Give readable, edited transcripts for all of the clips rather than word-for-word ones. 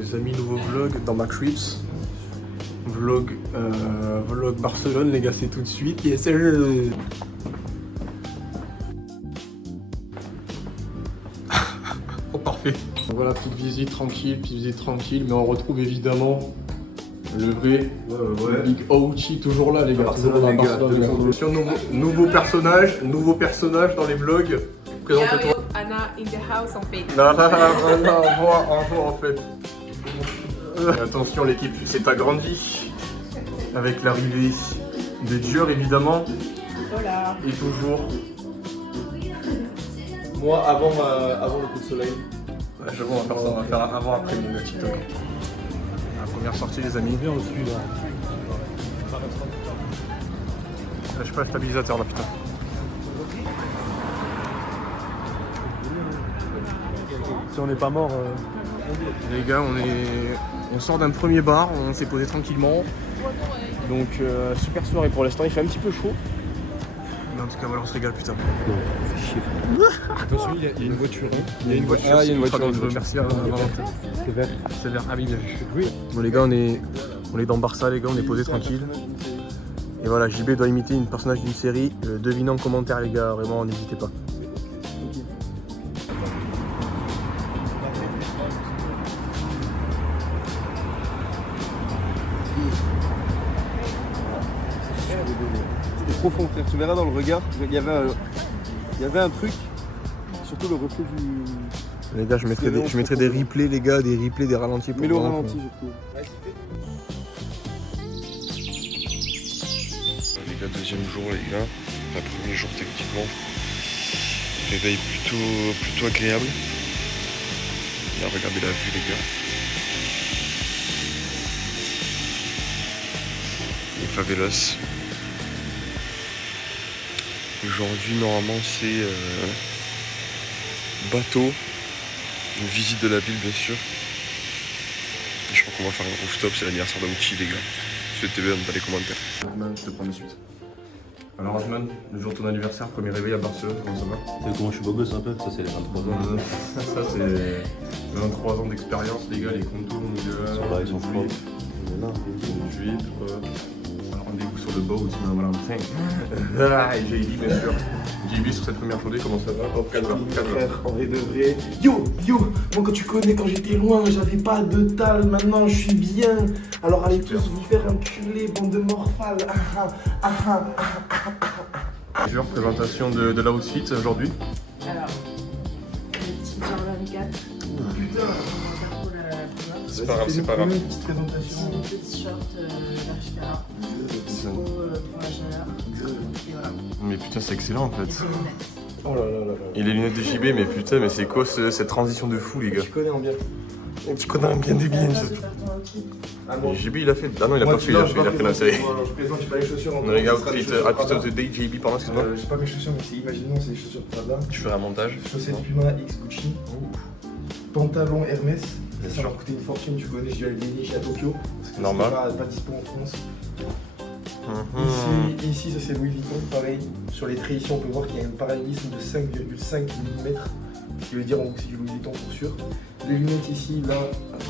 Les amis, nouveau vlog dans Max Trips. Vlog Barcelone, les gars, c'est tout de suite. Yes, sir. Oh, parfait. Donc voilà, petite visite tranquille, mais on retrouve évidemment le vrai le Big Ochi, toujours là, les gars. Toujours dans Barcelone. Nouveau personnage dans les vlogs. Présente-toi. Anna in the house en fait. Non, on voit en fait. Attention l'équipe, c'est agrandi avec l'arrivée de Dior évidemment. Voilà. Et toujours. Moi avant le coup de soleil. Ouais, j'avoue, on va faire avant après mon gars TikTok. La première sortie les amis. Bien reçu là. Lâche pas le stabilisateur là putain. Si on n'est pas mort. Les gars, on sort d'un premier bar, on s'est posé tranquillement. Donc super soirée pour l'instant, il fait un petit peu chaud. Mais en tout cas voilà, on se régale putain. Attention, il y a une voiture. Il y a une voiture, il y a une voiture. Merci à Valentin. C'est vert. C'est vert, ah oui bien vu. Bon les gars, on est dans Barça les gars, on est posé tranquille. Et voilà, JB doit imiter une personnage d'une série. Devinez en commentaire les gars, vraiment n'hésitez pas. C'était profond frère, tu verras dans le regard, il y avait un truc, surtout le reflet du... Les gars, je mettrai des replays les gars, des ralentis. Mais le ralenti je trouve. Les gars, deuxième jour les gars, pas premier jour techniquement. Réveil plutôt agréable. Là, regardez la vue les gars. Les favelas. Aujourd'hui normalement c'est bateau, une visite de la ville bien sûr. Et je crois qu'on va faire un rooftop, c'est l'anniversaire d'Auchi les gars. Souhaitez bien dans les commentaires. Osman, je te prends de suite. Alors Osman, le jour de ton anniversaire, premier réveil à Barcelone, comment ça va? Comment je suis beau gosse un peu, ça c'est les 23 ans. Ça c'est 23 ans d'expérience les gars, les contours mon gars. Ils sont froids. Rendez-vous sur le boat, Valentin. Et JB bien sûr. JB sur cette première journée, comment ça va? Hop, 4 Frère, en vrai de vrai. Yo, moi quand tu connais, quand j'étais loin, j'avais pas de tal, maintenant je suis bien. Alors allez tous vous faire enculer, bande de morphales. Plusieurs présentations de l'outfit aujourd'hui. Alors, le petit Jordan 4. Putain. C'est pas grave, c'est pas grave. Une petite présentation. Une petite short d'Archikara. Pour la chaleur. Et voilà. Mais putain, c'est excellent en fait. Oh là là là là. Et les lunettes de JB, mais putain, mais c'est quoi cette transition de fou les gars? Tu connais en bien. Tu connais un bien des biens. Je vais faire ton outfit. Ah bon. JB il a fait. Ah non, il a pas fait, il a fait la série. Je présente, j'ai pas les chaussures en On a les gars, outfit of the day, JB, pardon, excuse-moi. J'ai pas mes chaussures, mais c'est imaginons, c'est les chaussures Prada. Tu feras un montage. Chaussettes Puma X Gucci. Pantalon Hermès. Ça m'a coûté une fortune, tu connais, j'ai dû aller le gagner à Tokyo. Parce que Normal. c'était pas dispo en France. Ici, ça c'est Louis Vuitton, pareil. Sur les traits ici, on peut voir qu'il y a un parallélisme de 5,5 mm. Ce qui veut dire que c'est du Louis Vuitton pour sûr. Les lunettes ici, là,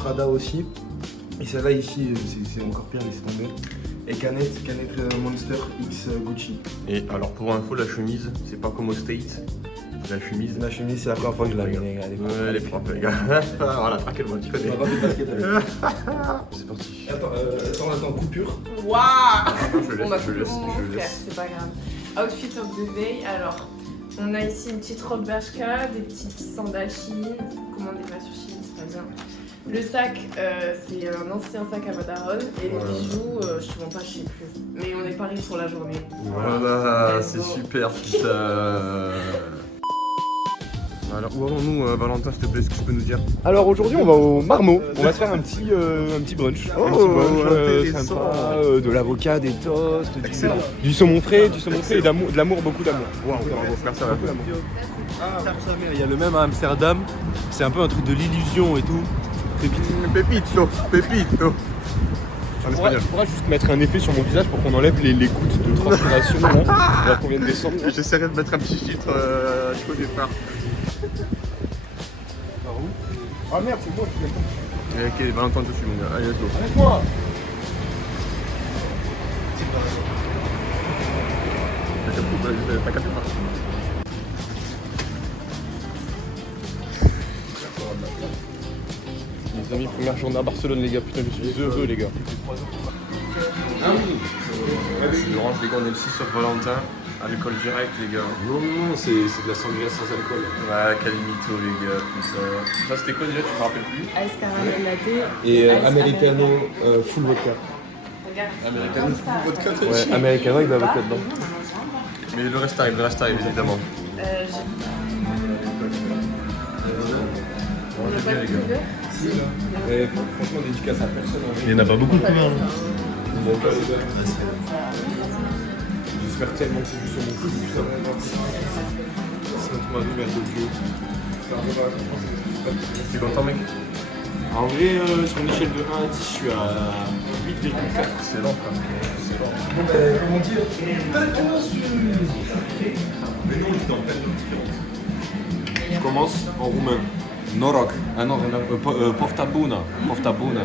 Prada aussi. Et celle-là ici, c'est encore pire, laissez tomber. Et canette Monster X Gucci. Et alors pour info, la chemise, c'est pas comme au State. La chemise, C'est la première fois que je la mets, les gars. ouais, elle est propre les gars. Voilà, tranquillement, tu connais. On va faire basket avec. C'est parti. Attends, coupure. Waouh! Je On m'a laisse, coupé mon frère, c'est pas grave. Outfit of the day, alors on a ici une petite robe Bershka, des petites sandales Shein, commandez pas sur Shein, c'est pas bien. Le sac, c'est un ancien sac à Madaron, et les bijoux, je te vends pas, je sais plus. Mais on est paré pour la journée. Voilà, c'est super putain. Alors où allons-nous Valentin s'il te plaît, est-ce que tu peux nous dire? Alors aujourd'hui on va au Marmot, on va se faire un petit brunch. Intéressant. Sympa, de l'avocat, des toasts, Excellent. du saumon frais et de l'amour, beaucoup d'amour. Waouh, bravo frère, ça va. Il y a le même à Amsterdam, c'est un peu un truc de l'illusion et tout. Pepito. En espagnol. On pourra juste mettre un effet sur mon visage pour qu'on enlève les gouttes de transpiration là, alors qu'on vient de descendre. J'essaierai de mettre un petit filtre au départ. Ah merde, c'est moi qui viens. Ok, Valentin dessus mon gars, allez let's go. Avec moi. T'as capté pas? Les amis, première journée à Barcelone les gars, putain je suis heureux les gars. Je suis orange les gars, on est le 6 sauf Valentin. Alcool direct les gars. Non, c'est de la sangria sans alcool. Ouais, Calimito les gars, tout ça. Ça c'était quoi déjà, tu te rappelles plus? Ice caramel latte. Et Ice Americano full vodka. Regarde. Americano full vodka t'as dit? Ouais, Americano avec de la vodka dedans. Mais le reste arrive évidemment. Il n'y a pas de couvert. Et franchement, dédicace à personne. Il n'y en a pas beaucoup de couverts. J'espère tellement que c'est juste sur mon cou, ça va être Sainte-Marie, Mère de Dieu. T'es content mec? En vrai, sur une échelle de 1 à 10, je suis à 8,4. Excellent frère. Excellent. Bon ben, comment dire? Mais non, c'est dans plein de différentes. Je commence en roumain. Noroc. Ah non, pofta bună. Pofta bună.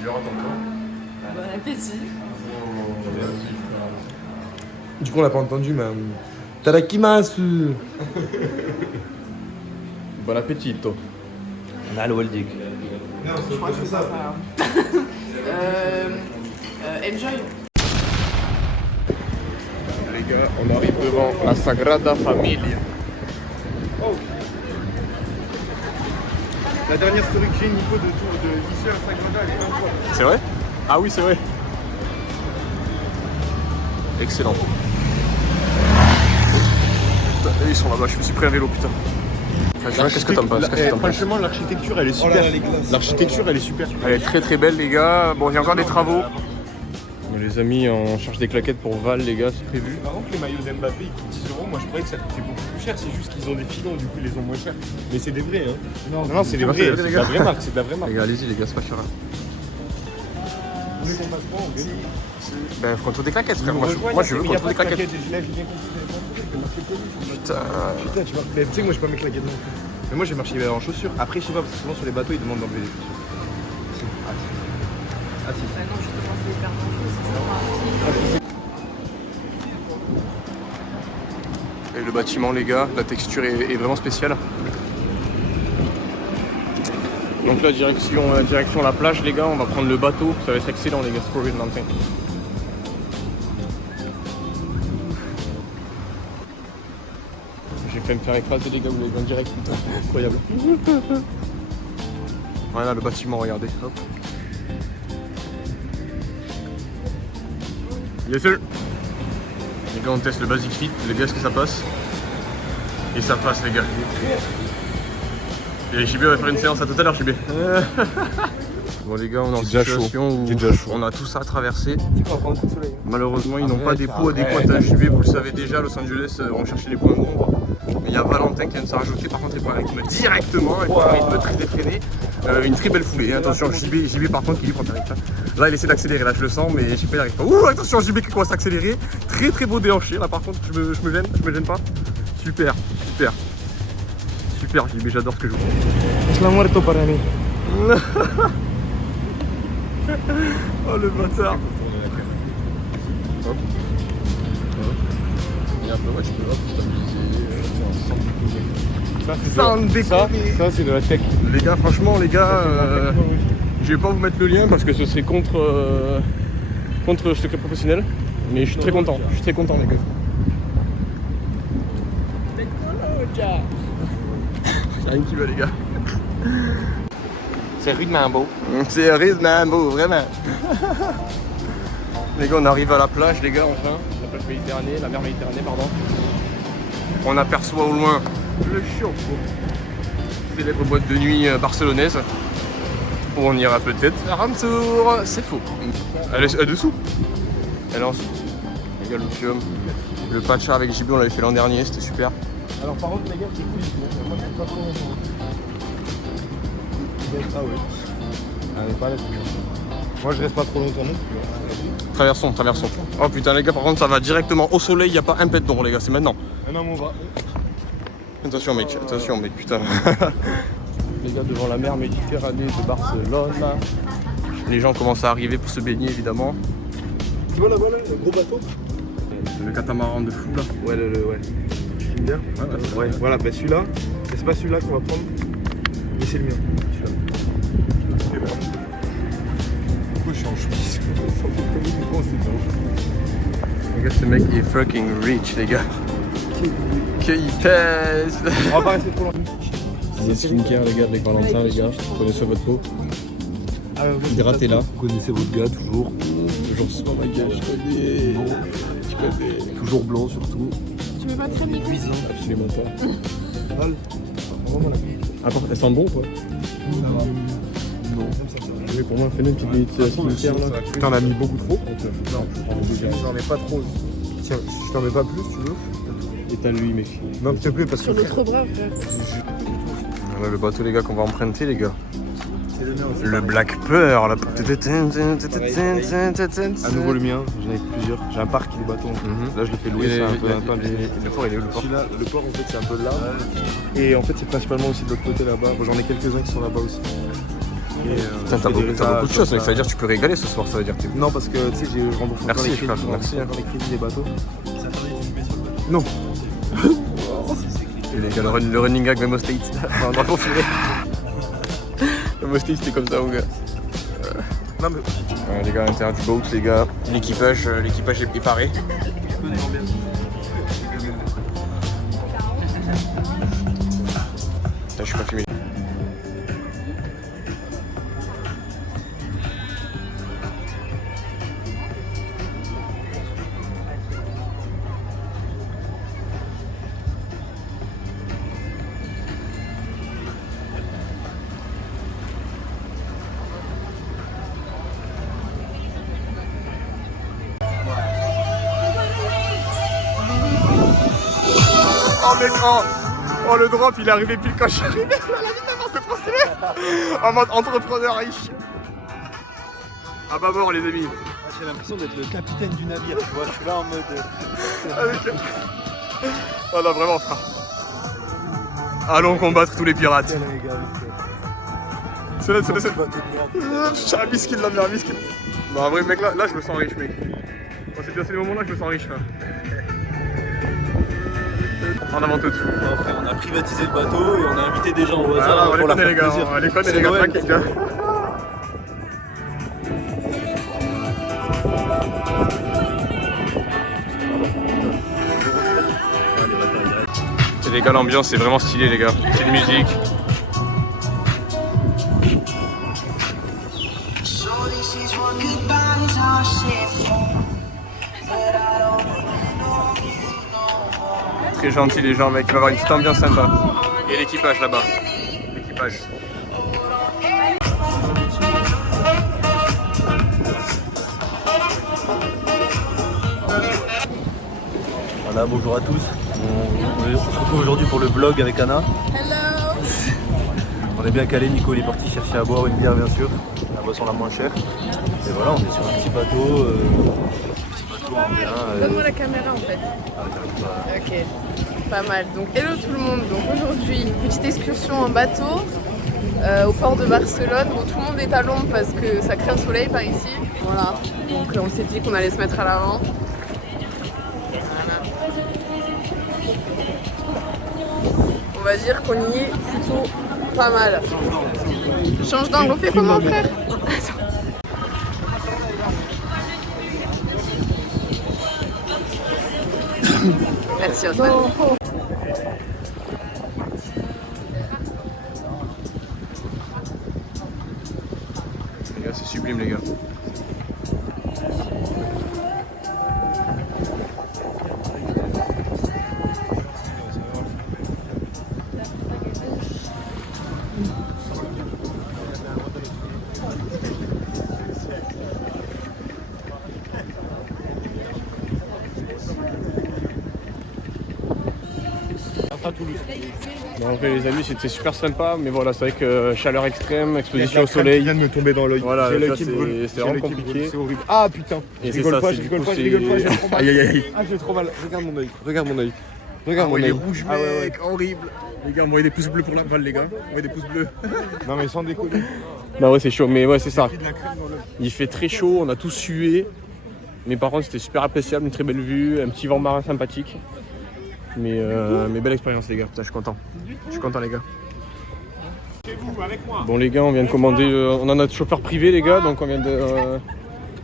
Dur à ton corps. Bon appétit. Du coup, on l'a pas entendu, mais. Tadakimasu! Bon appétit toi. Nalo Waldik. Je crois que c'est ça. Enjoy. Les gars, on arrive devant la Sagrada Familia. La dernière story que j'ai, Nico, de ici à Sagrada, elle est incroyable. C'est vrai? Ah oui c'est vrai. Excellent. Putain, ils sont là-bas, je me suis pris un vélo putain. Enfin, qu'est-ce que t'en penses? Franchement, l'architecture, elle est super. L'architecture, elle est super. Elle est très très belle les gars. Bon, il y a encore des travaux. Bon, les amis, on cherche des claquettes pour Val les gars, c'est prévu. Par contre, les maillots d'Mbappé, ils coûtent 10 €. Moi, je croyais que ça coûtait beaucoup plus cher. C'est juste qu'ils ont des filons, du coup, ils les ont moins chers. Mais c'est des vrais, hein. Non, c'est des vrais. C'est de la vraie marque. C'est de la vraie marque. Les gars, allez-y les gars, c'est pas cher. Vous voulez qu'on fasse quoi, on gagne? Ben, faut qu'on trouve des claquettes frère. Moi je veux qu'on trouve des claquettes. Putain. Putain, tu vois. Mais tu sais que moi, je peux pas mes claquettes non plus. Mais moi, j'ai marché en chaussures. Après, je sais pas, parce que souvent sur les bateaux, ils demandent d'enlever les chaussures. Ah si. Bah non, justement, c'est hyper dangereux. Et le bâtiment les gars, la texture est vraiment spéciale. Donc là direction la plage les gars, on va prendre le bateau, ça va être excellent les gars, Scourge Mountain. J'ai fait me faire écraser les gars, vous l'avez vu en direct, putain, incroyable. Voilà le bâtiment, regardez, hop. Yes sir. Les gars on teste le Basic Fit, les gars est-ce que ça passe? Et ça passe les gars. Et JB va faire une séance à tout à l'heure JB. Bon les gars on est en situation où on a tout ça à traverser. Malheureusement ils n'ont pas des pots adéquats à JB, vous le savez déjà, à Los Angeles on cherchait les points d'ombre. Mais il y a Valentin qui vient de se rajouter, par contre il prend un rythme directement, il prend un rythme très effréné. Une très belle foulée, attention JB par contre il prend un rythme. Là il essaie d'accélérer, là je le sens mais JB n'y arrive pas. Ouh attention JB qui commence à accélérer, très beau déhanché, là par contre je me gêne pas. Super. Super JB, j'adore ce que je vois. Je la muerto para mí. Oh le bâtard. Hop. Et après ouais tu peux t'amuser. Ça, c'est de la tech. Les gars franchement les gars je vais pas vous mettre le lien parce que ce serait contre le secret professionnel. Mais je suis très content les gars. Y'a rien qui va les gars. C'est rudement beau. C'est rudement beau, vraiment. Les gars, on arrive à la plage, les gars, enfin. La plage Méditerranée, la mer Méditerranée, pardon. On aperçoit au loin le Choco, célèbre boîte de nuit barcelonaise. Où on ira peut-être faire un tour. C'est faux. Elle est dessous. Elle est en dessous. Les gars, l'opium. Le Pacha avec JB, on l'avait fait l'an dernier, c'était super. Alors, par contre, les gars, c'est cool. Moi, je suis pas trop longtemps. Ah ouais. Allez, pas là. Moi, je reste pas trop longtemps non plus. Traversons. Oh putain, les gars, par contre, ça va directement au soleil, il n'y a pas un pet d'ombre, les gars, c'est maintenant. Non, on va. Attention, mec, putain. les gars, devant la mer Méditerranée de Barcelone. Là. Les gens commencent à arriver pour se baigner évidemment. Tu vois là-bas, le gros bateau? Le catamaran de fou là. Ouais, ouais. Tu bien? Ouais, voilà, bah celui-là, c'est pas celui-là qu'on va prendre, mais c'est le mien. Celui-là. Pourquoi je suis en chemise? Les gars, ce mec est fucking rich, les gars. Qu'il pèse. On va pas rester trop longtemps. Des skincare, les gars, avec Valentin, les gars. Connaissez votre peau. Hydratez-la. Vous connaissez votre gars toujours. Toujours soin, ma gueule, je connais. Toujours blanc surtout. Tu veux pas de crème, Nico? Absolument pas. Val, vraiment la Ah, elles sentent bon, quoi? Non. Oui, pour moi, fais-nous une petite minute skincare là. T'en as mis beaucoup trop. Non, j'en ai pas trop. Tiens, je t'en mets pas plus, tu veux? Étale-lui, mec. Non, s'il te plaît, parce que. Sur l'autre bras, frère. On a le bateau, les gars, qu'on va emprunter, les gars. C'est le mien aussi. Le Black Pearl, là. À nouveau le mien, j'en ai plusieurs. J'ai un parc de bateaux. Là, je l'ai fait louer, c'est un peu Le port, il est où le port? Celui-là, le port, en fait, c'est un peu là. Et en fait, c'est principalement aussi de l'autre côté là-bas. Bon, j'en ai quelques-uns qui sont là-bas aussi. Putain, t'as beaucoup de choses, mec. Ça veut dire que tu peux régaler ce soir, ça veut dire que t'es. Non, parce que tu sais, j'ai remboursé Merci, encore frère, merci. encore les crédits des bateaux. Non. Et les gars, le running gag Memo State. On va continuer. Memo State, c'était comme ça, mon gars. Non, mais. Les gars, à l'intérieur du boat, les gars. L'équipage est préparé. Putain, je suis pas filmé. Oh mec, oh le drop il est arrivé pile quand je suis arrivé, la vie d'avant, c'est trop stylé. En mode entrepreneur riche. À bas bord les amis. J'ai l'impression d'être le capitaine du navire, tu vois, je suis là en mode... Avec... Oh non vraiment frère. Allons combattre tous les pirates. C'est là. J'ai un miskin la merde, miskin. Non en vrai mec là je me sens riche mec. C'est bien ces moments là que je me sens riche frère. En avant tout. Après, on a privatisé le bateau et on a invité des gens au hasard on pour leur les faire gars, plaisir. on les connaît C'est les gars, Noël, tranquille gars. Les gars, l'ambiance c'est vraiment stylé les gars. C'est de musique. Très gentil les gens mec, il va y avoir une petite ambiance sympa. Et l'équipage là-bas. L'équipage. Voilà, bonjour à tous. On se retrouve aujourd'hui pour le vlog avec Anna. Hello. On est bien calé, Nico il est parti chercher à boire, une bière bien sûr, la boisson la moins chère. Et voilà, on est sur un petit bateau en bien. Donne-moi la caméra en fait. Ok, pas mal. Donc hello tout le monde. Donc aujourd'hui, une petite excursion en bateau au port de Barcelone. Bon, tout le monde est à l'ombre parce que ça crée le soleil par ici. Voilà. Donc on s'est dit qu'on allait se mettre à l'avant. On va dire qu'on y est plutôt pas mal. Change d'angle, on fait comment frère? Merci Antoine. Les gars, c'est sublime les gars. Bon, en vrai les amis c'était super sympa mais voilà c'est vrai que chaleur extrême, exposition au soleil. Il vient de me tomber dans l'œil. Voilà, J'ai l'œil ça, qui brûle. c'est vraiment compliqué. C'est horrible. Ah putain. Et Je c'est rigole ça, pas, c'est je du rigole coup, pas, je rigole pas, j'ai trop mal. Aïe aïe aïe. Ah j'ai trop mal. Regarde mon œil. Regarde mon œil. Regarde mon il œil. est rouge Ah ouais, mec, horrible. Les gars, envoyez des pouces bleus pour la balle, les gars. Envoyez des pouces bleus. Non mais sans déconner. Bah ouais, c'est chaud, mais ouais, c'est ça. Pris de la crème dans l'œuf. Il fait très chaud, on a tous sué. Mais par contre, c'était super appréciable, une très belle vue, un petit vent marin sympathique. Mais belle expérience, les gars. Putain, je suis content. Je suis content, les gars. Chez vous, avec moi. Bon, les gars, on vient de commander. On a notre chauffeur privé, les gars. Donc, on vient de.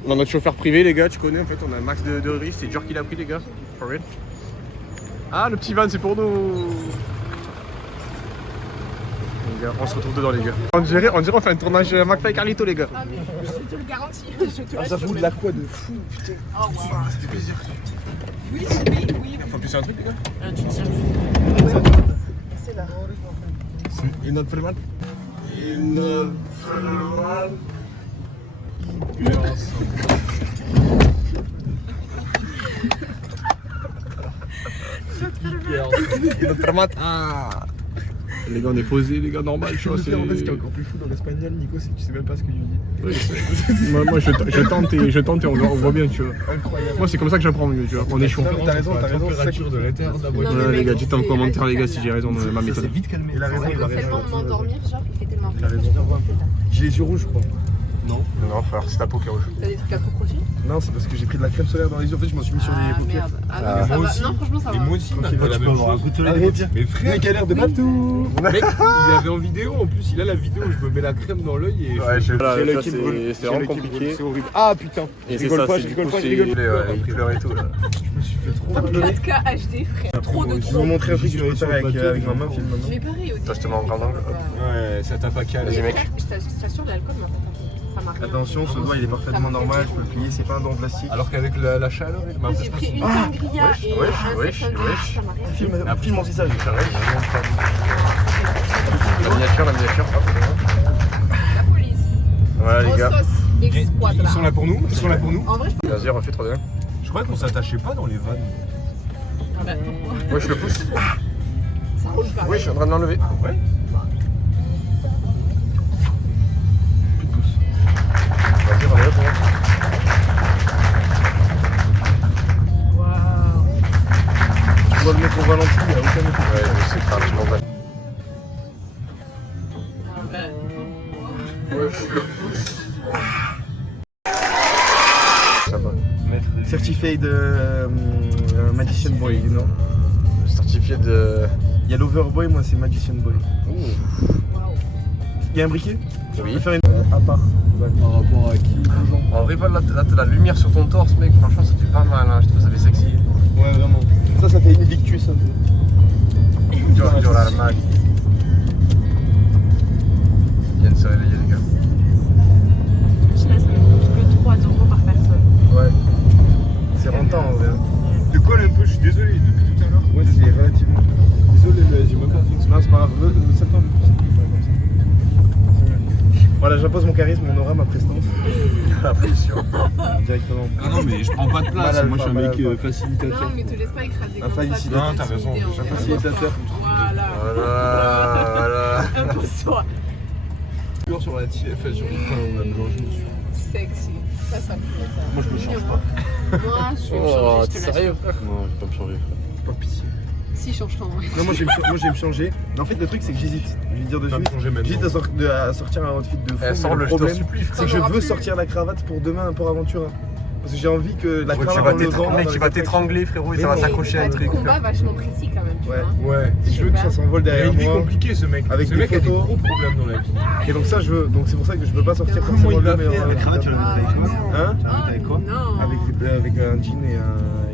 On a notre chauffeur privé, les gars. Tu connais, en fait, on a Max de riz. C'est dur qu'il a pris, les gars. For real. Ah, le petit van, c'est pour nous. Les gars, on se retrouve dedans, les gars. On dirait on fait un tournage McFly et Carlito, les gars. Ah mais je te le garantis, je te Ah, ça fout de l'aqua de fou, putain. Oh wow. C'était plaisir. Oui. Faut appuyer sur un truc, les gars. Tu tiens. C'est là. Une autre mal. Une autre mal. Notre mat. Ah. Les gars, on est posés, les gars, normal, tu vois. Ce qui est encore plus fou dans l'espagnol, Nico, c'est que tu sais même pas ce que tu dis. Ouais, moi je tente et on voit bien, tu vois. Incroyable. Moi, c'est comme ça que j'apprends mieux, tu vois. On est chaud. Non, mais t'as raison, La température de l'éther d'abord. Non, mais Ouais, les mec, gars, dites en c'est commentaire, la les gars, vie, si j'ai raison de ma méthode. C'est vite calmé. Il a raison, Ça il me a fait raison. tellement m'endormir, genre il fait tellement Il a raison. J'ai les yeux rouges, je crois. Non, frère, c'est ta peau qui est rouge. T'as des trucs à crocher? Non, c'est parce que j'ai pris de la crème solaire dans les yeux. En fait, je m'en suis mis sur les paupières. Merde. Ah non, ça moi va. aussi. Non, franchement, ça Et va. moi aussi, Ok, t'as fait la même chose. Arrête. Mais frère, Mec a l'air de partout. mec, il avait en vidéo, en plus il a la vidéo où je me mets la crème dans l'œil et Ouais, j'ai voilà, l'œil ça, qui c'est- brûle. c'est J'ai vraiment l'œil qui compliqué. brûle, c'est horrible. Ah putain, Et je c'est rigole ça, pas, c'est je du rigole coup, pas, je c'est. rigole Il pleure et tout, là. Je me suis fait trop En pleurer. 4K HD, frère. Trop de Je vais trop. vous montrer un truc que je vais faire avec ma main, filme maintenant. Mais pareil, au début. Ça, je te mets en grand angle. Ouais, ça t'a pas calé. Vas-y, mec. Je t'assure, l'alcool m'a pas compris. Ça m'a rien. Attention, ce doigt il est parfaitement normal, je peux le plier, c'est pas un dent plastique. Alors qu'avec la chaleur, il m'a J'ai pris une sangria et un wesh, sandwich, wesh. ça m'a rien fait. Filme mon visage. La miniature. La police. Voilà, les gars. Ossos Ils Exquadra. sont là pour nous, ils sont là pour nous. En vrai, je Vas-y, refais trop bien. Je croyais qu'on s'attachait pas dans les vannes. bah, pourquoi Ouais, je le pousse. ça roule pas. Oui, je suis en train de l'enlever. Ouais. Plus de pouce. Vas-y, on est là pour moi. Waouh. Tu dois le mettre au ralenti, il n'y a aucun effet. Ouais, je sais pas, je m'en bats. Ça va. Certified Magician Boy, you know. Certifié de. Il y a l'Overboy, moi c'est Magician Boy. Il y a un briquet? Oui. Je vais faire une à part. Par rapport à qui? En vrai, là, t'as la lumière sur ton torse, mec. Franchement, ça fait pas mal, hein. Je trouve ça fait sexy. Ouais, vraiment. Ça fait Invictus un peu. Dur la mag. Il vient de se réveiller, les gars. Je laisse que 3 € par personne. Ouais. C'est rentant en vrai. Tu colles un peu, je suis désolé depuis tout à l'heure. Ouais, c'est relativement. Désolé, mais j'ai même pas fait exprès. Non, c'est pas grave. C'est pas Voilà, j'impose mon charisme, mon aura, ma prestance. La pression. Directement. Ah non, mais je prends pas de place. Mal Moi, je suis un alpha, mec mal alpha. facilitateur. Non, mais te laisse pas écraser Un comme ça. facilitateur. Non, t'as raison, Facilité, j'ai en fait. facilitateur. Voilà. Voilà. Impose-toi. Sur la TFL, sur le pain, on a mélangé dessus. Sexy. Ça me plaît, ça. Moi, je me change Mignon, hein. Moi, je vais me Oh, changer, je t'es te l'assure. sérieux, frère? Non, je vais pas me changer, frère. Pas pitié. Si, change-toi. Non, moi je vais me changer. Mais en fait, le truc c'est que j'hésite. Je vais dire de Pas suite. me changer maintenant. J'hésite à sortir un outfit de fou. Eh, mais sors-le, je t'en problème, supplie, frère. c'est que je veux sortir la cravate pour demain un port aventura. Parce que j'ai envie que la Tu cravate vas dans le vent, t'étrangler, dans tu les vas attaques. t'étrangler, frérot, et Mais ça va non. s'accrocher à un truc. combat vachement précis quand même, tu Ouais. vois. Ouais. Et je veux que ça s'envole Il a derrière une vie moi. compliquée, ce mec. Avec Ce des mec a des photos. gros problèmes dans la vie. Et donc ça je veux. Donc c'est pour ça que je veux pas sortir Comment forcément il va le meilleur. faire? La cravate, tu Ah, non. Hein? Ah, non. Avec un jean et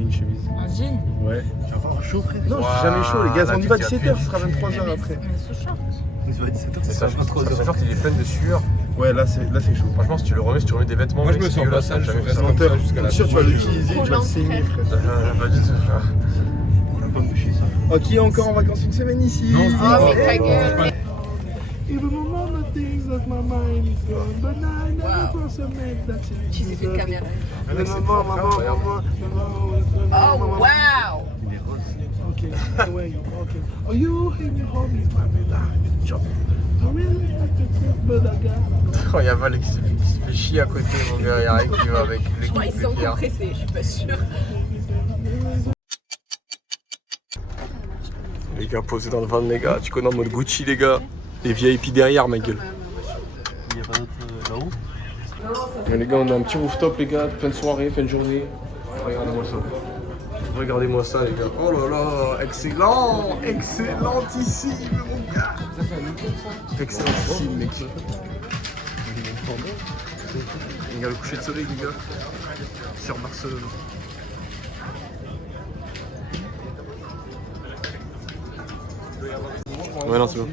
une chemise. Un jean. Ouais. Tu vas pas avoir chaud, frère. Non, je suis jamais chaud les gars. Là, On y tu va t'y as 17h, plus. ce sera 23h après. Mais ce short. On se va à 17h, C'est ça, ce genre, il est plein de sueur. Ouais, là c'est chaud. Franchement, si tu le remets, si tu remets des vêtements, Moi, je mec, me c'est sens pas dégueulasse, sale, j'ai jamais je fait ça. reste Menteur. comme ça jusqu'à la Sûr, tu vas fin. l'utiliser, tu vas le saigner frère. Pas du tout, frère. On a pas me chier ça. Oh, qui est encore en vacances une semaine ici? Non, Ah, mais ta gueule. Tu t'es fait une caméra. Oh, wow. Il est rose. Oh, y'a Val qui se fait chier à côté, mon gars, y'a rien qui va avec les Je crois qu'ils sont coups de pierre. compressés, je suis pas sûre. Les gars, posé dans le van, les gars. Tu connais en mode Gucci, les gars. Les VIP derrière, ma gueule. Il n'y a pas d'autre là-haut? Les gars, on a un petit rooftop, les gars. Fin de soirée, fin de journée. Regardez-moi ça. Regardez-moi ça, les gars. Oh là là, excellent. Excellentissime, mon gars. Excellentissime, mec. Il y a le coucher de soleil, les gars. Sur Barcelone. Ouais, non, c'est bon.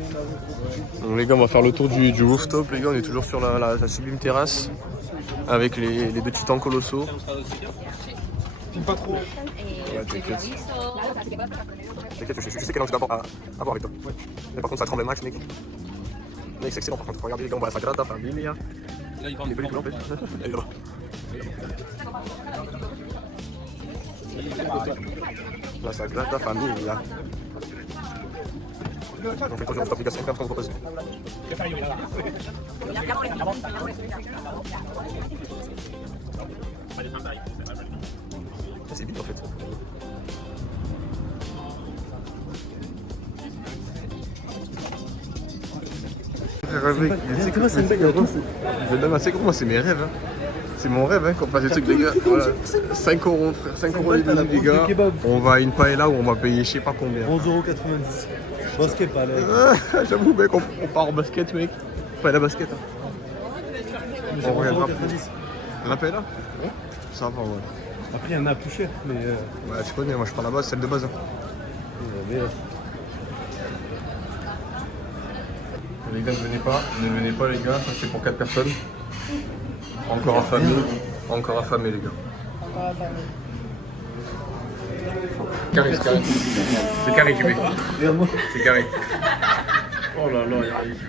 Donc, les gars, on va faire le tour du rooftop. Les gars, on est toujours sur la sublime terrasse avec les deux titans colossaux. Pas trop. Ouais, t'inquiète. T'inquiète, je sais quel angle d'abord à voir avec toi. Ouais. Mais par contre, ça tremble max, mec. Mec, c'est excellent par contre. Regardez, les gars, on va à la Sagrada Familia. Là, il prend des pellicules en fait. Elle est là. La Sagrada Familia. Donc, les projets de application, on propose. C'est vite en fait. C'est gros, moi c'est mes rêves. Hein. C'est mon rêve hein, qu'on fasse des trucs les gars. Voilà. 5 € frère, 5 € les deux les gars. On va à une paella où on va payer je sais pas combien. 11,90 €. Basket pas l'air. J'avoue mec, on part au basket mec. Paella basket. Hein. On regardera plus. La paella? Ouais. Ça va ouais. Après il y en a plus cher mais ouais tu connais, moi je prends la base, celle de base. Hein. Les gars ne venez pas les gars, ça c'est pour 4 personnes. Encore affamé les gars. Encore affamé. Carré, c'est carré. C'est carré JB. C'est carré. Oh là là, il arrive.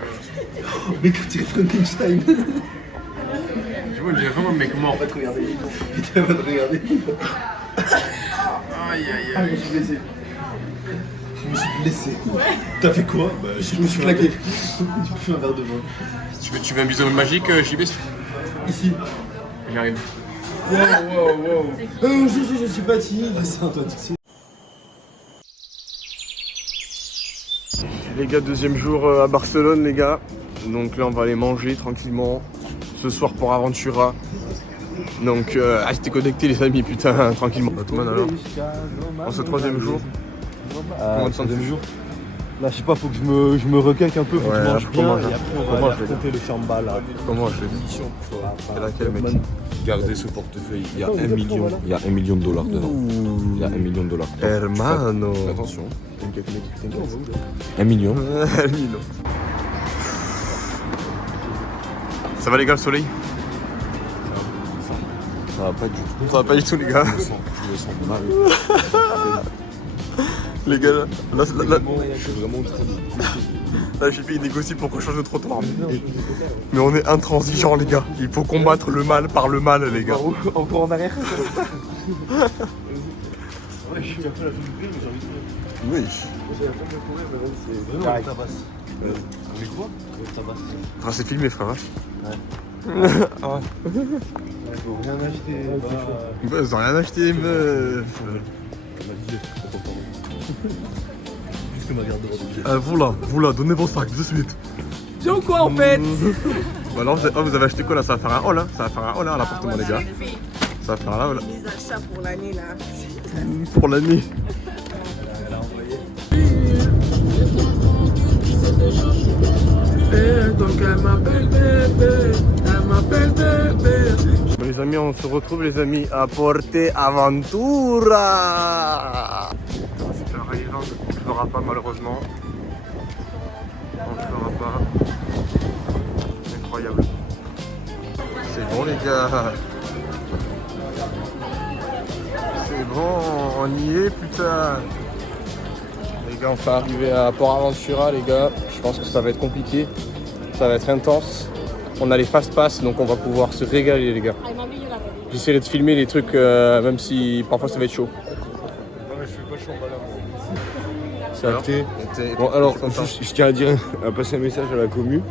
Mais quand tu es Frankenstein. Tu vois, j'ai vraiment un mec mort. Va te regarder. Putain, va te regarder. Aïe aïe Ah, je me suis blessé. Je me suis blessé. T'as fait quoi? Bah, je me suis claqué. Tu peux faire un verre de vin. Tu veux un bisou magique JB? Ici. J'arrive. Wow. Je suis fatigué. C'est un toi, tu sais. Les gars, deuxième jour à Barcelone les gars. Donc là on va aller manger tranquillement. Ce soir pour Aventura. Donc restez connectés les amis, putain, tranquillement. Batman alors. En ce troisième jour. Comment te sens-tu? jour. Là je sais pas, faut que je me requinque un peu, faut que je mange bien. Comment Et après on va aller affronter le Chamba là. Comment je fais? C'est laquelle mec? Gardez ce portefeuille, il y a 1 million, il y a $1 million dedans. Il y a $1 million. Hermano. Attention. 1 million. Ça va les gars le soleil? Ça va pas du tout. Ça va pas du tout les gars. Je me sens mal. Les gars là, Je suis vraiment très là JB il négocie pour qu'on change de trottoir. Mais on est intransigeants les gars. Il faut combattre le mal par le mal les gars. Encore en arrière. Ouais, je suis un peu la Philippe, mais j'ai envie de courir. Oui. J'ai un peu de courir, mais c'est vraiment le tabasse. Mais quoi? Le tabasse. Ah, c'est filmé frère. Hein. Faut rien acheter. Bah, ils ont rien acheté meuf. Juste que ma garde-robe. Voilà, donnez vos sacs de suite. Tiens quoi en fait? Bah alors vous avez acheté quoi là? Ça va faire un haul hein? Ça va faire un haul hein, à l'appartement les gars. Ça va faire un haul. Les achats pour l'année là. Pour l'année. Donc elle m'appelle bébé, Bon, les amis, on se retrouve les amis à Porte Aventura. C'est un rayon, on ne le fera pas malheureusement. On ne le fera pas. Incroyable. C'est bon les gars. C'est bon, on y est putain. Les gars, on va arriver à Port Aventura les gars. Je pense que ça va être compliqué. Ça va être intense. On a les fast pass donc on va pouvoir se régaler les gars. J'essaierai de filmer les trucs même si parfois ça va être chaud. Non mais je fais pas chaud là. C'est acté. Bon alors, je tiens à passer un message à la commu.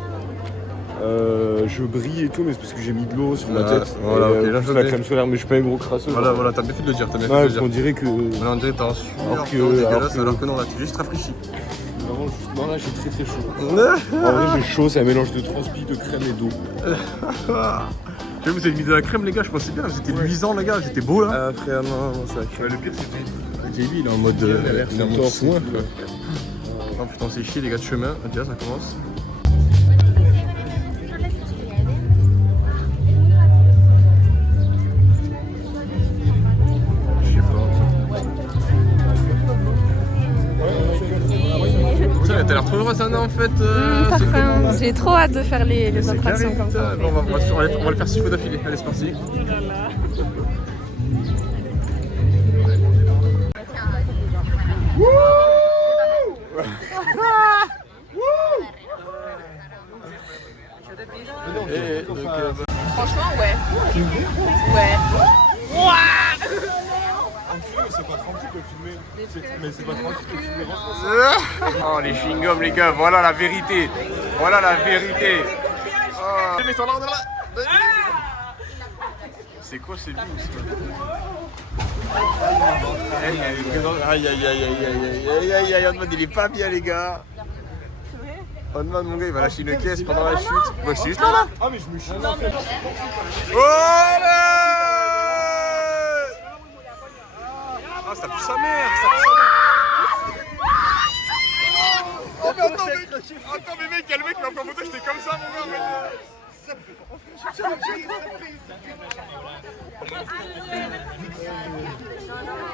je brille et tout, mais c'est parce que j'ai mis de l'eau sur ma tête. Voilà, ok, là, la crème solaire, mais je suis pas un gros crasseux. Voilà, t'as bien fait de le dire, t'as bien fait de Ouais, le parce dire. qu'on dirait que. Voilà, on dirait que t'as un super Alors que- dégueulasse, alors que non, là, t'es juste rafraîchi. Vraiment, justement, là, j'ai très chaud. En vrai, j'ai chaud, c'est un mélange de transpi, de crème et d'eau. Tu vois, vous avez mis de la crème, les gars, je pensais bien, vous étiez luisants, les gars, c'était beau là. Ah, frère, non, c'est la crème. Le pire, c'était. JB, il est en mode. Il est en mode soin, quoi. Oh putain, c'est chier, les gars de chemin. Déjà, ça commence. Je sais pas. Putain, t'as l'air trop heureuse, Anna, en fait. Parfum, j'ai trop hâte de faire les attractions comme ça. Bon, on va le faire 6 fois d'affilée. Allez, c'est parti. Franchement, ouais. Ouais. C'est pas tranquille de filmer. Mais c'est pas tranquille de filmer. Oh, les chewing-gums, les gars, voilà la vérité. Voilà la vérité. Oh. C'est quoi ces billes? Aïe aïe aïe aïe aïe aïe aïe, Hotman il est pas bien les gars. Hotman mon gars il va lâcher une caisse pendant la chute. Ouais c'est juste là. Ah, mais je me chie. Oh là. Ah ça pue sa mère, ça pue sa mère. Oh mais attends mais mec, y'a le mec qui m'a pris en photo, j'étais comme ça mon gars.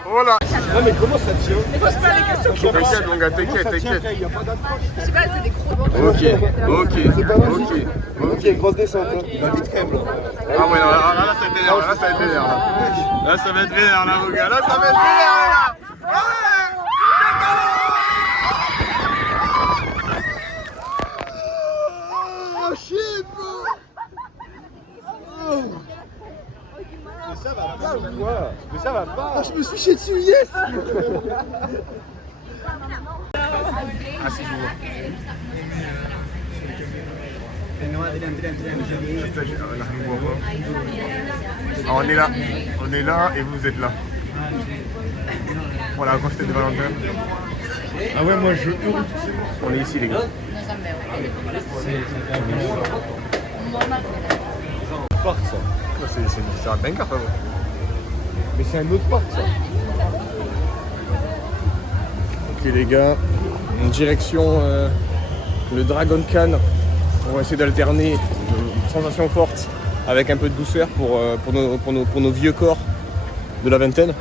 Voilà. Non, mais comment ça tient? T'inquiète mon gars, t'inquiète. Il y a pas d'approche. Je sais pas, c'est des crocs. Ok, grosse descente. Il va vite quand même là. Ah ouais, non, là ça va être vénère, là ça va être vénère. Là ça va être vénère, là mon gars, là ça va être vénère là. Oh shit bro. Mais ça va pas ou quoi? Mais ça va pas. Je me suis chié dessus, yes. Ah si je vois. Ah, on est là et vous êtes là. Voilà, quand c'était de Valentin. Ah ouais, moi je. On est ici les gars. Parc ça. C'est un banger ça. Mais c'est un autre parc ça. Ok les gars, en direction le Dragon Khan. On va essayer d'alterner sensations fortes avec un peu de douceur pour nos vieux corps de la vingtaine.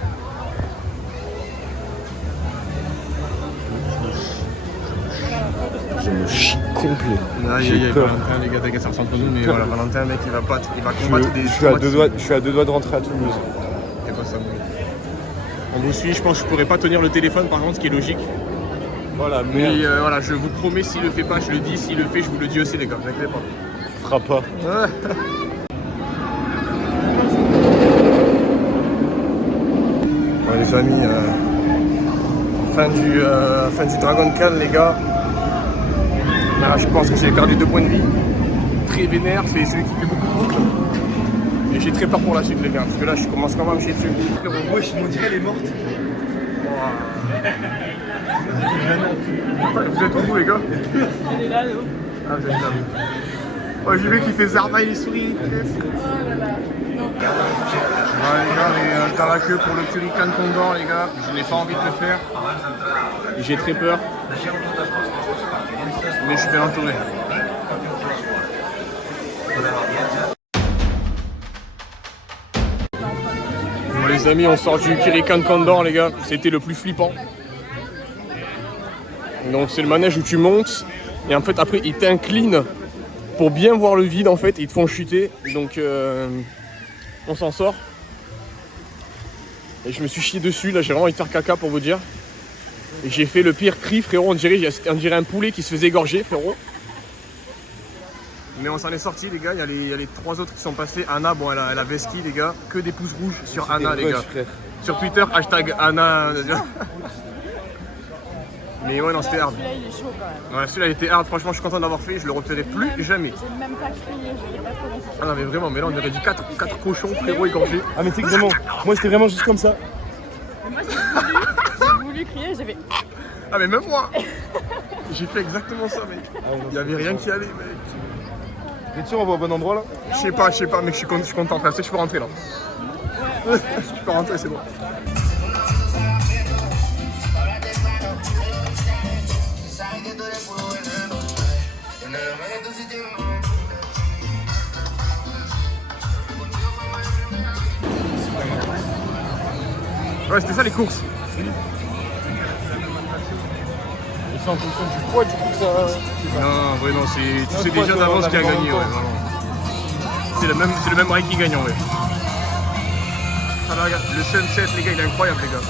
Je me chie complet. Aïe, Valentin, les gars, t'inquiète, ça ressemble entre nous, mais voilà, Valentin, mec, il va combattre des. Je suis à deux doigts de rentrer à Toulouse. C'est pas ça, on vous suit, je pense que je pourrais pas tenir le téléphone par contre, ce qui est logique. Voilà, Mais mais voilà, je vous promets, s'il le fait pas, je le dis, s'il le fait, je vous le dis aussi, les gars, n'inquiétez pas. tu feras pas. Ouais, les amis, fin du Dragon Khan, les gars. Là, je pense que j'ai perdu 2 points de vie. Très vénère, c'est celui qui fait beaucoup de boucles. Et j'ai très peur pour la suite, les gars, parce que là, je commence vraiment à me chier dessus. Wesh, on dirait elle est morte. Vous êtes où, les gars? On est là, nous. Ah, vous êtes là. Oh, j'ai vu qu'il fait Zarma et les souris. Ouais, les gars, dans la queue pour le Kurikan Condor, les gars. Je n'ai pas envie de le faire. J'ai très peur. Mais je suis bien entouré. Bon, les amis, on sort du Kurikan Condor, les gars. C'était le plus flippant. Donc c'est le manège où tu montes et en fait après ils t'inclinent pour bien voir le vide en fait, ils te font chuter. Donc on s'en sort. Et je me suis chié dessus, là j'ai vraiment envie de faire caca pour vous dire. Et j'ai fait le pire cri frérot, on dirait un poulet qui se faisait égorger frérot. Mais on s'en est sorti les gars, il y a les 3 autres qui sont passés. Anna, bon elle a vesquille les gars, que des pouces rouges sur Anna les gars. Sur Twitter, hashtag Anna. Mais ouais, non, c'était hard. Celui-là, il est chaud quand même. Ouais, celui-là, il était hard. Franchement, je suis content de l'avoir fait. Je le referai plus jamais. J'ai même pas crié, je sais pas comment ça. Ah non, mais vraiment, mais là, on aurait dit 4 cochons, frérot, égorgés. Ah, mais tu sais que vraiment, moi c'était vraiment juste comme ça. Mais moi, j'ai voulu crier, j'ai fait. Ah, mais même moi j'ai fait exactement ça, mec. Il y avait rien qui allait, mec. T'es sûr, on va au bon endroit là? Je sais pas, mec, je suis content, frère. Tu sais, je peux rentrer là. Je peux rentrer, c'est bon. Ouais, c'était ça les courses. Et c'est en fonction du poids, du coup, que ça. Non, ouais, non, tu sais déjà d'avance qui a gagné, ouais, vraiment. C'est le même rail qui gagne, en vrai. Ah là, regarde, le sunset, les gars, il est incroyable, les gars.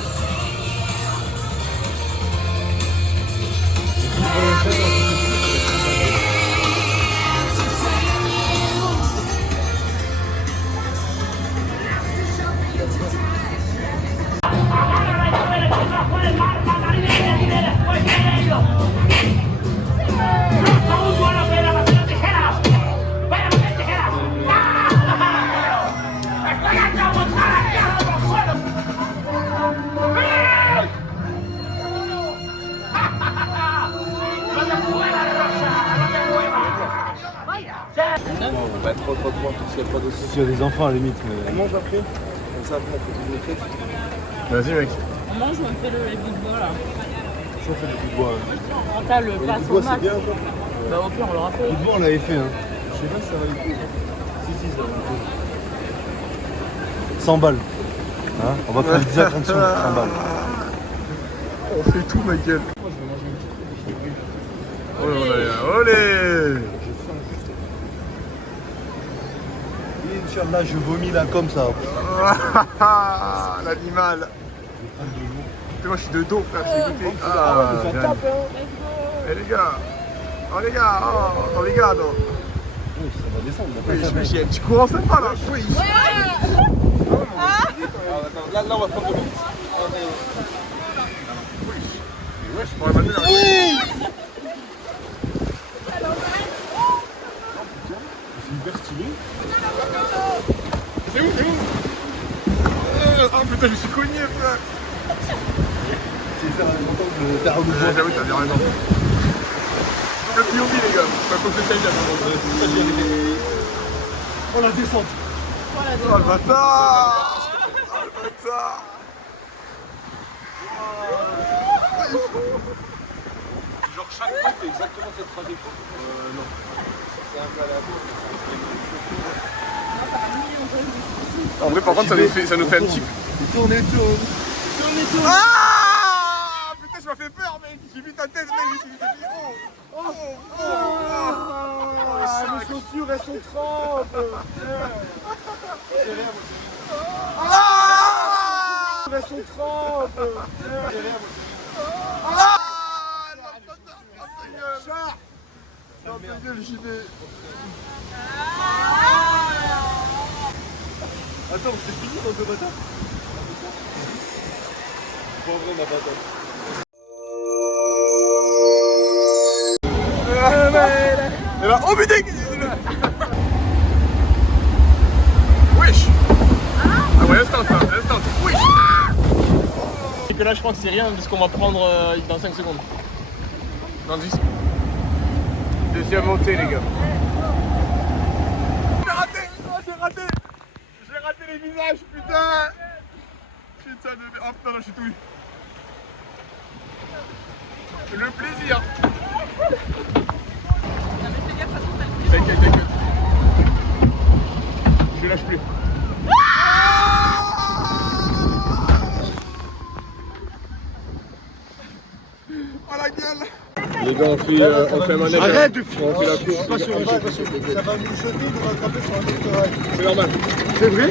S'il y a des enfants à la limite, mais. On mange après. Comme ça, après, on fait tout le truc. Vas-y, mec. On mange, on fait le bout de bois là. Si on fait du bout de bois. Quand t'as le passe au Bois, max. c'est bien, quoi. Bah, au pire, on l'aura fait. Le bout, on l'avait fait, hein. Je sais pas si ça va être cool. Si, ça va le coup. 100 balles. Hein, on va faire 10 attention, 100 balles. On fait tout, ma gueule. Moi, je vais manger une petite Olé, olé. Inch'Allah, je vomis là comme ça. L'animal. Moi, je suis de dos, frère, je suis goûté. Ah, ça bien. tape, hein. Eh les gars, oh les gars, oh les gars, non. Oui, ça va descendre. Oui, j'ai un petit courant sympa là. Oui. Là, on va prendre de l'eau. Ouais, je pourrais m'amener là. C'est hyper stylé. C'est où? Oh putain, je me suis cogné, frère. C'est ça, on de terre Ouais, j'avoue, t'as bien raison. Le POV, les gars. Faut que je t'aille là. Oh, la descente. Oh le bâtard. Oh le bâtard. Genre, chaque fois, fait exactement cette trajectoire. Non. C'est un peu aléatoire. En vrai, par contre, ça nous fait un petit. Tourne et tourne. Ah putain, ça m'a fait peur, mec. J'ai vu ta tête, mec. Je me suis dit, oh. Les chaussures, elles sont trempes. Elles sont trempes. Attends, c'est fini dans deux bâtards. Bon, en vrai, on a pas attendre. Et là, oh putain. Wesh. Ah ouais, instant, wesh. Et que là, je crois que c'est rien de ce qu'on va prendre dans 5 secondes. Dans 10. Deuxième montée, les gars. J'ai raté les visages, putain. Putain de... Oh putain, là, je suis tout... Le plaisir. T'inquiète. Je lâche plus. Oh la gueule. Les gars, on fait un manège. Arrête de filmer. On fait la course. Pas sur ça va nous jeter, nous rattraper sur un autre rail. C'est normal. C'est vrai?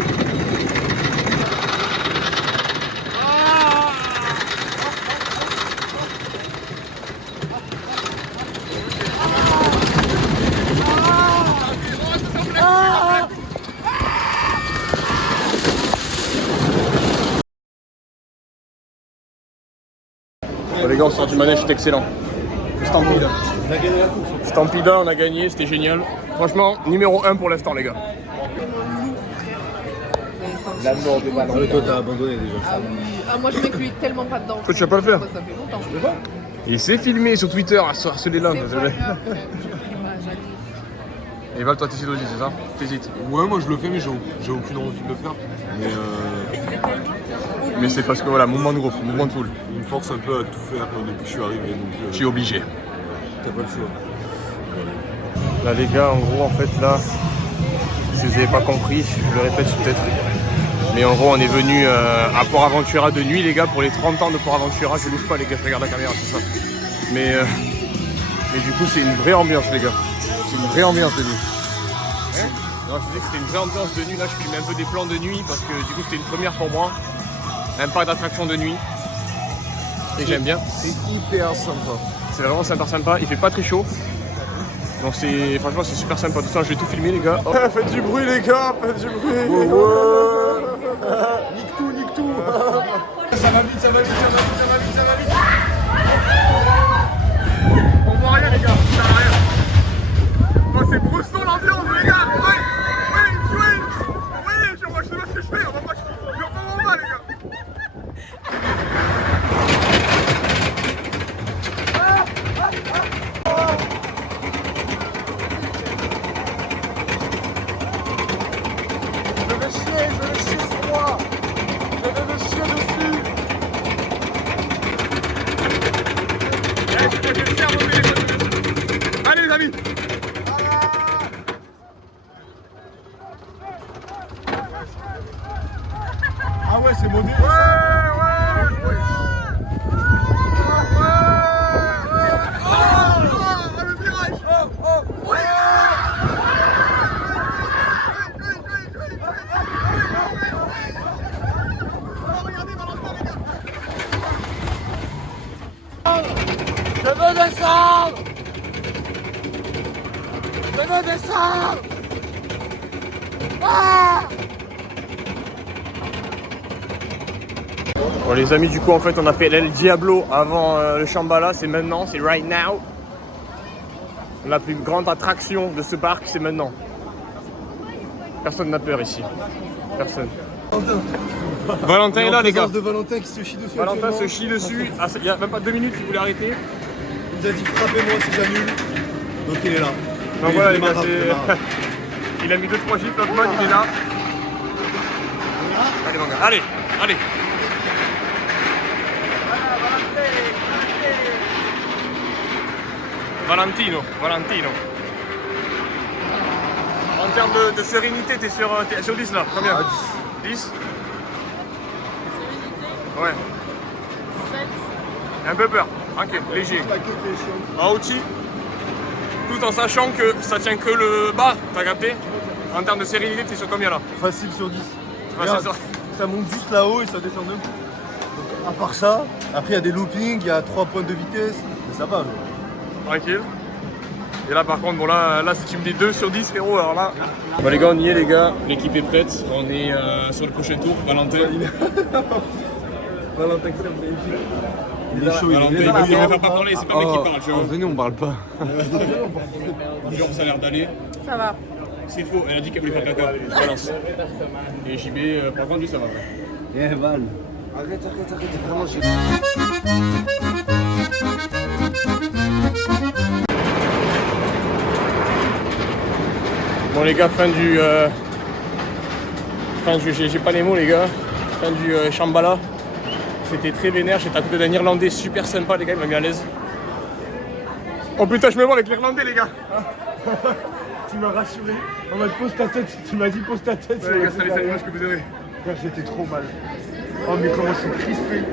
Les les gars, on sort du manège, c'était excellent. Stampida. On a gagné la course. Stampida, on a gagné, c'était génial. Franchement, numéro 1 pour l'instant, les gars. La mort des ballons. Toi, t'as abandonné déjà. Ah oui. Ah, moi je m'inclus tellement pas dedans. Toi, tu vas pas le faire. Ça fait longtemps. Il s'est filmé sur Twitter à se harceler là. C'est pas grave, frère. Et Val, toi, t'hésites aussi, c'est ça? T'hésites. Ouais, moi je le fais, mais j'ai aucune envie de le faire. Mais c'est parce que voilà, mouvement de groupe, mouvement de foule. Il me force un peu à tout faire depuis que je suis arrivé. Donc, Tu es obligé. t'as pas le choix. Là, les gars, en gros, en fait, là, si vous n'avez pas compris, je le répète peut-être. Mais en gros, on est venu à Port Aventura de nuit, les gars, pour les 30 ans de Port Aventura. Je l'ouvre pas, les gars, je regarde la caméra, c'est ça. Mais du coup, c'est une vraie ambiance, les gars. C'est une vraie ambiance de nuit. Non, je disais que c'était une vraie ambiance de nuit. Là, je filmais un peu des plans de nuit parce que du coup, c'était une première pour moi. Un parc d'attractions de nuit. Et j'aime bien. C'est hyper sympa. C'est vraiment sympa. Il fait pas très chaud. Donc franchement, c'est super sympa. Tout ça, je vais tout filmer, les gars. Oh. Faites du bruit, les gars. Faites du bruit. Nique tout. Ça va vite. On voit rien, les gars. Ça va rien. Oh, c'est Brosson l'ambiance, les gars. Oui, je sais pas ce que je fais. On va pas les gars. Je vais chier sur moi. Je vais me chier dessus. Allez les amis. Ah ouais, c'est modéré. Bon les amis, du coup en fait on a fait l'El Diablo avant le Shambhala, c'est maintenant, c'est right now. La plus grande attraction de ce parc, c'est maintenant. Personne n'a peur ici. Personne. Valentin est là les gars. De Valentin qui se chie dessus. Valentin se chie dessus. Ah, il y a même pas 2 minutes, il voulait arrêter. Il nous a dit frappez-moi si j'annule. Donc il est là. Donc voilà les gars, il a mis 2-3 gifs, l'autre mode il est là. Allez mon gars, allez. Valentino. En termes de sérénité, t'es sur 10 là, combien? 10. Ouais. 7. Un peu peur, ok, léger. Aouti, tout en sachant que ça tient que le bas, t'as capté? En termes de sérénité, t'es sur combien là? Facile sur 10. Regarde, Regarde, ça monte juste là-haut et ça descend d'un coup. Donc, à part ça, après il y a des loopings, il y a 3 points de vitesse, mais ça va. tranquille. Et là par contre, bon là si tu me dis 2 sur 10 frérot, alors là... Bon les gars, on y est les gars, l'équipe est prête, on est sur le prochain tour, Valentin. Valentin, il est chaud, Valentin, il va faire pas parler, c'est pas mec qui parle, tu vois. Venez, on parle pas. Genre ça a l'air d'aller. Ça va. C'est faux, elle a dit qu'elle voulait faire caca, je balance. Et JB, par contre lui ça va. Eh Val. Arrête, vraiment j'ai... Bon les gars, fin du j'ai pas les mots les gars, fin du Shambhala. C'était très vénère, j'étais à côté d'un Irlandais super sympa les gars, il m'a mis à l'aise. Oh putain, je me vois avec l'Irlandais les gars. Tu m'as rassuré. En mode pose ta tête, tu m'as dit pose ta tête. Ouais les gars, c'est les images que vous avez. J'étais trop mal. Oh mais comment c'est crispé.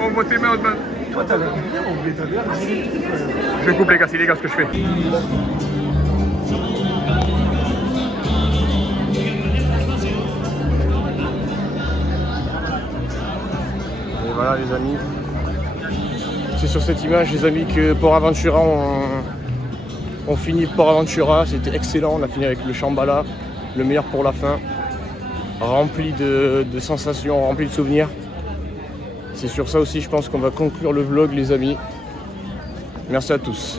On voit tes mains Hotman. Toi t'as l'air bien, on voulait t'avoir direct. Je coupe les gars, c'est les gars ce que je fais. Et voilà les amis. C'est sur cette image les amis que Port Aventura on finit Port Aventura, c'était excellent, on a fini avec le Shambhala, le meilleur pour la fin, rempli de sensations, rempli de souvenirs. C'est sur ça aussi, je pense qu'on va conclure le vlog, les amis. Merci à tous.